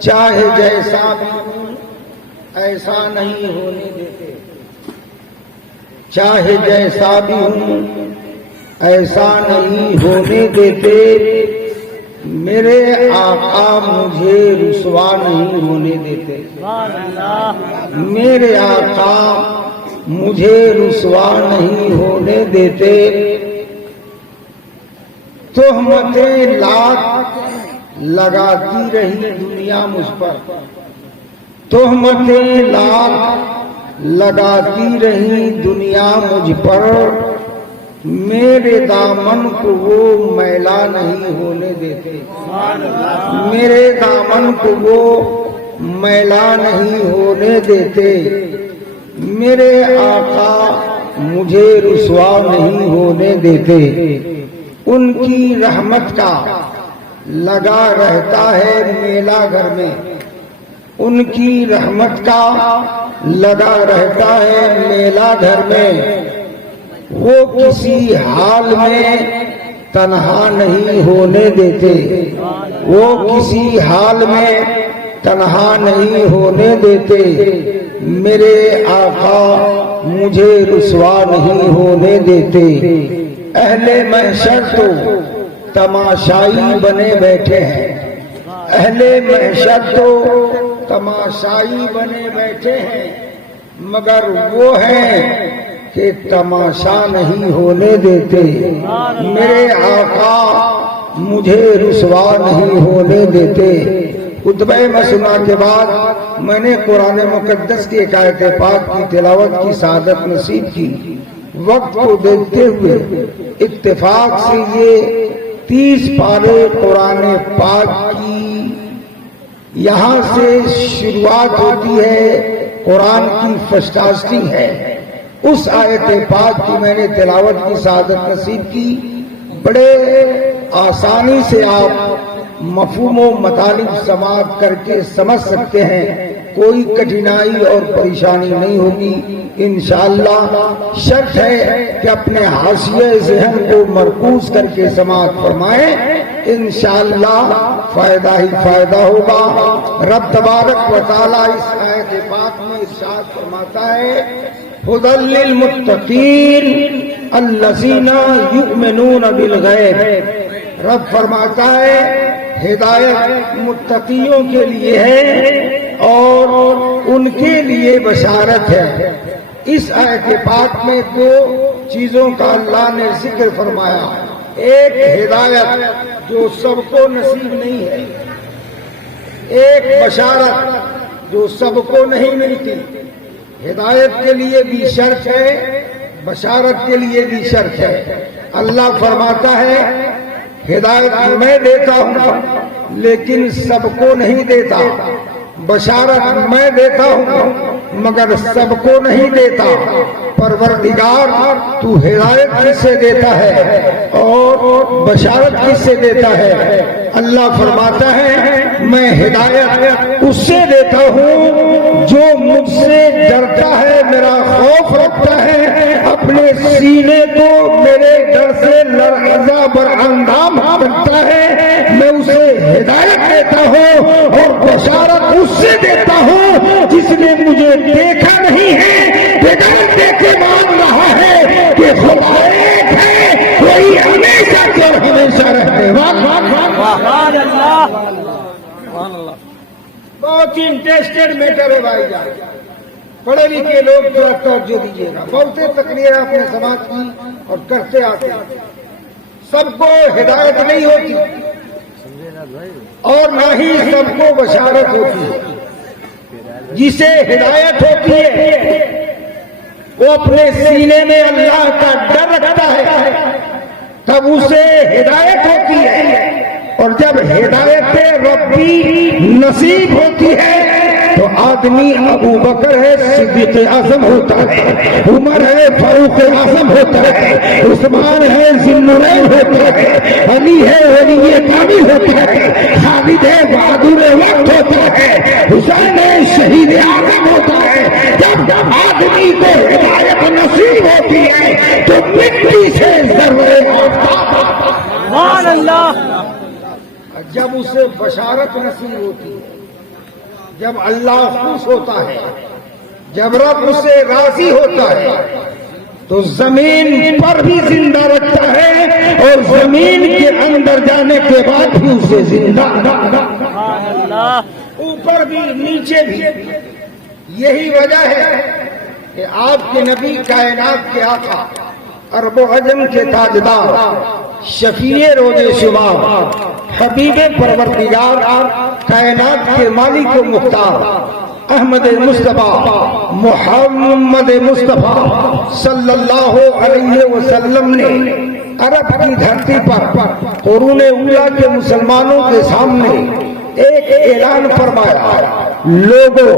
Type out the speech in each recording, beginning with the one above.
چاہے جیسا بھی ہوں ایسا نہیں ہونے دیتے، چاہے جیسا بھی ہوں ایسا نہیں ہونے دیتے، میرے آقا مجھے رسوا نہیں ہونے دیتے، میرے آقا مجھے رسوا نہیں ہونے دیتے۔ تہمتیں لاکھ لگاتی رہی دنیا مجھ پر، تہمتیں لاکھ لگاتی رہی دنیا مجھ پر، میرے دامن کو وہ میلا نہیں ہونے دیتے، میرے دامن کو وہ میلا نہیں ہونے دیتے، میرے آقا مجھے رسوا نہیں ہونے دیتے۔ ان کی رحمت کا لگا رہتا ہے میلہ گھر میں، ان کی رحمت کا لگا رہتا ہے میلہ گھر میں، وہ کسی حال میں تنہا نہیں ہونے دیتے، وہ کسی حال میں تنہا نہیں ہونے دیتے، میرے آقا مجھے رسوا نہیں ہونے دیتے۔ اہل محشر تو تماشائی بنے بیٹھے ہیں، اہل محشر تو تماشائی بنے بیٹھے ہیں، مگر وہ ہیں کہ تماشا نہیں ہونے دیتے، میرے آقا مجھے رسوا نہیں ہونے دیتے۔ خطبہ مسنہ کے بعد میں نے قرآن مقدس کی ایک آیت پاک کی تلاوت کی سعادت نصیب کی۔ وقت کو دیکھتے ہوئے اتفاق سے یہ 30 پارے قرآن پاک کی یہاں سے شروعات ہوتی ہے، قرآن کی فسٹاسٹنگ ہے، اس آیت پاک کی میں نے تلاوت کی سعادت نصیب کی۔ بڑے آسانی سے آپ مفہوم و مطالب سماعت کر کے سمجھ سکتے ہیں، کوئی کٹھنائی اور پریشانی نہیں ہوگی انشاءاللہ۔ شرط ہے کہ اپنے حاشیہ ذہن کو مرکوز کر کے سماعت فرمائیں، انشاءاللہ فائدہ ہی فائدہ ہوگا۔ رب تبارک و تعالیٰ اس آیت پاک میں ارشاد فرماتا ہے، ھدی للمتقین الذین یؤمنون بالغیب۔ رب فرماتا ہے ہدایت متقیوں کے لیے ہے اور ان کے لیے بشارت ہے۔ اس آیت پاک میں 2 چیزوں کا اللہ نے ذکر فرمایا، ایک ہدایت جو سب کو نصیب نہیں ہے، ایک بشارت جو سب کو نہیں ملتی۔ ہدایت کے لیے بھی شرط ہے، بشارت کے لیے بھی شرط ہے۔ اللہ فرماتا ہے ہدایت میں دیتا ہوں لیکن سب کو نہیں دیتا، بشارت میں دیتا ہوں مگر سب کو نہیں دیتا۔ پروردگار تو ہدایت کس سے دیتا ہے اور بشارت کس سے دیتا ہے؟ اللہ فرماتا ہے میں ہدایت اس سے دیتا ہوں جو مجھ سے ڈرتا ہے، میرا خوف رکھتا ہے، اپنے سینے کو میرے ڈر سے لرزہ براندام رکھتا ہے، میں اسے ہدایت دیتا ہوں اور بشارت اس سے دیتا ہوں جس نے مجھے دیکھا نہیں ہے، بغیر دیکھے مان رہا ہے کہ خدا ایک ہے، وہی ہمیشہ اور ہمیشہ رہنے والا۔ بہت ہی انٹرسٹڈ میٹر ہے بھائی جان، پڑھے لکھے لوگ جو توجہ دیجیے گا۔ بہت تقریر آپ نے سماعت کی اور کرتے آتے، سب کو ہدایت نہیں ہوتی اور نہ ہی سب کو بشارت ہوتی ہے۔ جسے ہدایت ہوتی ہے وہ اپنے سینے میں اللہ کا ڈر رکھتا ہے، تب اسے ہدایت ہوتی ہے، اور جب ہدایت ربی نصیب ہوتی ہے تو آدمی ابو بکر ہے صدیق اعظم ہوتا ہے، عمر ہے فاروق اعظم ہوتا ہے، عثمان ہے ذوالنورین ہوتا ہے، علی ہے ولی کامل ہوتا ہے، خالد ہے بہادر وقت ہوتا ہے، حسین ہے شہید اعظم ہوتا ہے۔ جب آدمی کو ہدایت نصیب ہوتی ہے تو مٹی سے ذرے آفتاب۔ سبحان اللہ۔ جب اسے بشارت نصیب ہوتی ہے، جب اللہ خوش ہوتا ہے، جب رب اسے راضی ہوتا ہے تو زمین پر بھی زندہ رکھتا ہے اور زمین کے اندر جانے کے بعد بھی اسے زندہ اوپر بھی نیچے بھی۔ یہی وجہ ہے کہ آپ کے نبی کائنات کے آقا، عرب و عجم کے تاجدار، شفیع روز شمار، حبیب پروردگار، کائنات کے مالک و مختار، احمد مصطفیٰ محمد مصطفیٰ صلی اللہ علیہ وسلم نے عرب کی دھرتی پر قرون اولیٰ کے مسلمانوں کے سامنے ایک اعلان فرمایا، لوگوں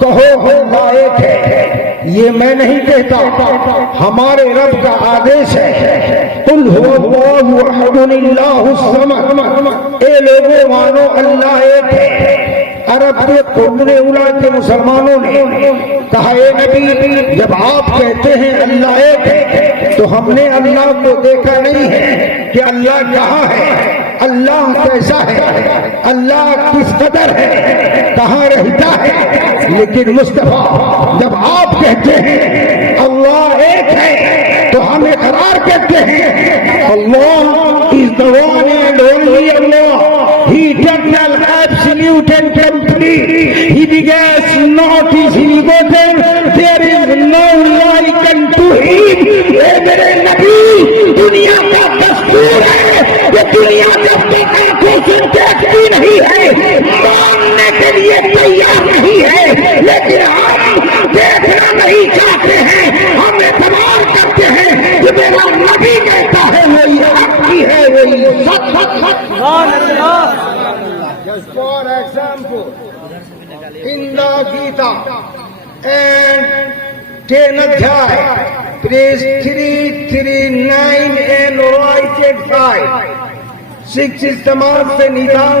کہو اللہ ایک ہے۔ یہ میں نہیں کہتا، ہمارے رب کا آدیش ہے، قل هو اللہ احد اللہ الصمد، اے لوگوں مانو اللہ ایک ہے۔ عرب کے قرون اولیٰ کے مسلمانوں نے کہا، اے نبی جب آپ کہتے ہیں اللہ ایک ہے تو ہم نے اللہ کو دیکھا نہیں ہے کہ اللہ کہاں ہے، اللہ کیسا ہے، اللہ کس قدر ہے، کہاں رہتا ہے۔ لیکن مصطفیٰ جب آپ کہتے ہیں اللہ ایک ہے تو ہم اقرار کرتے ہیں اللہ is the one and only Allah. He eternal, absolute and complete. He begets not, is begotten. There is no like unto him. اے میرے نبی، دنیا کا دستور ہے، یہ دنیا جب تک آنکھوں سے دیکھتی نہیں ہے، ماننے کے لیے تیار نہیں ہے، لیکن ہم دیکھنا نہیں چاہتے ہیں، ہم اعتبار کرتے ہیں کہ میرا نبی کہتا ہے وہی حق کی ہے، وہی سچ سچ۔ Just for example, in the Gita and 10 Adhyay, page 339 and right side, 6 استعمال سے نظام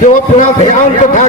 کہ وہ اپنا دھیان تھا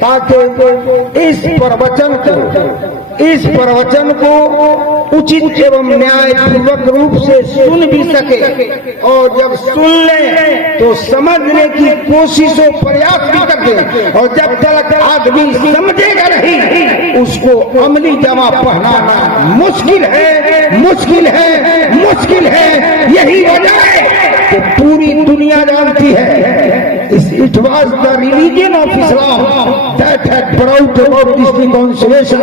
تاکہ اس پروچن کو اچت ایوم نیائے پوروک روپ سے سن بھی سکے، اور جب سن لیں تو سمجھنے کی کوشش و پریاس بھی کر دیں، اور جب تک آدمی سمجھے گا نہیں اس کو عملی جمع پہنانا مشکل ہے، مشکل ہے، مشکل ہے۔ یہی وجہ ہے کہ پوری دنیا جانتی ہے it was the religion of Islam that had brought about this reconciliation.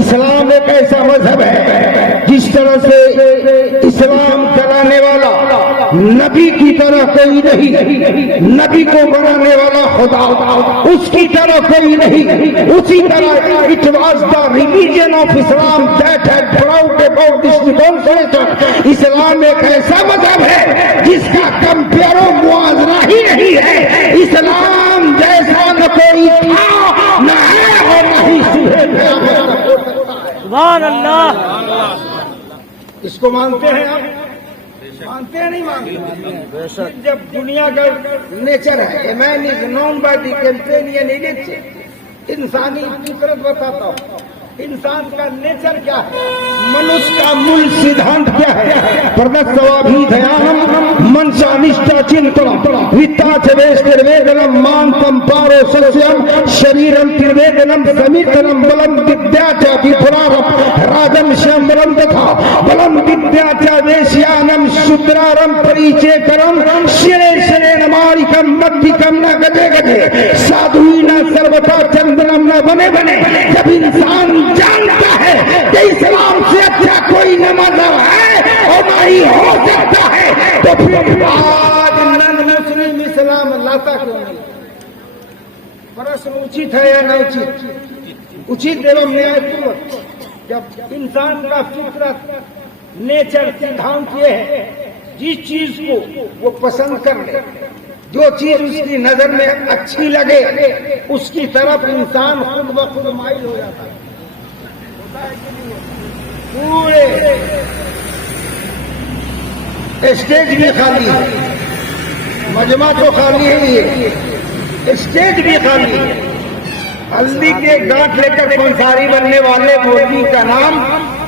اسلام ایک ایسا مذہب ہے جس طرح سے اسلام چلانے والا نبی کی طرح کوئی نہیں، نبی کو بنانے والا خدا اس کی طرح کوئی نہیں، اسی طرح it was the religion of Islam that had brought about this reconciliation. اسلام ایک ایسا مذہب ہے جس کا کمپیئر و موازنہ ہی نہیں ہے، اسلام جیسا نہ کوئی تھا نہ ہے اور نہ ہی سبحان اللہ۔ اس کو مانتے ہیں آپ؟ مانتے ہیں نہیں مانتے؟ جب دنیا کا نیچر ہے man is known by the companion elite, انسانی فطرت بتاتا ہوں انسان کا نیچر کیا ہے، منش کا مول سدھانت کیا ہے، پردسوابھیدھیانم منشانشٹا چنتنم وتا چویش ترویدنم مانتم پارو سسیم شریرم ترویدنم سمیتنم بلم ودیاچا وپرارم راجم شمرم تتھا بلم ودیاچا ویشیانم شدرارم پریچیکرم شرے شرے نمارکم مدھکم نہ گدے گدے سادھوی نہ سروتا چندنم نہ بنے بنے۔ جب انسان جانتا ہے کہ اسلام سے اچھا کوئی نہ مذہب ہے اور نہ ہی ہو سکتا ہے تو پھر آج نن مسلم اسلام لاتا کیوں نہیں؟ پرشن اچت ہے یا نہ اچت؟ اچت ایوم نیائے پورک۔ جب انسان کا فطرت نیچر سدھانت یہ ہے جس چیز کو وہ پسند کر لے، جو چیز اس کی نظر میں اچھی لگے اس کی طرف انسان خود بخود مائل ہو جاتا ہے۔ پورے اسٹیج بھی خالی ہے، مجمع تو خالی ہے، اسٹیج بھی خالی ہے۔ ہلدی کے گانٹھ لے کر پنساری بننے والے مودی کا نام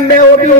MAOB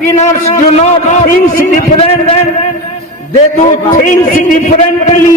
Winners do not think different, they do things differently,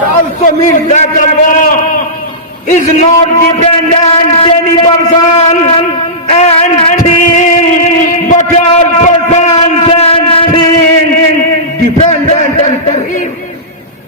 Also means that Allah is not dependent any person and thing, but all persons and things dependent on him.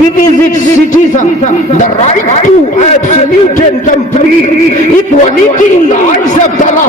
gives its citizens the right to absolute and complete equality in the eyes of the law.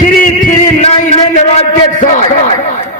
339 in the right side,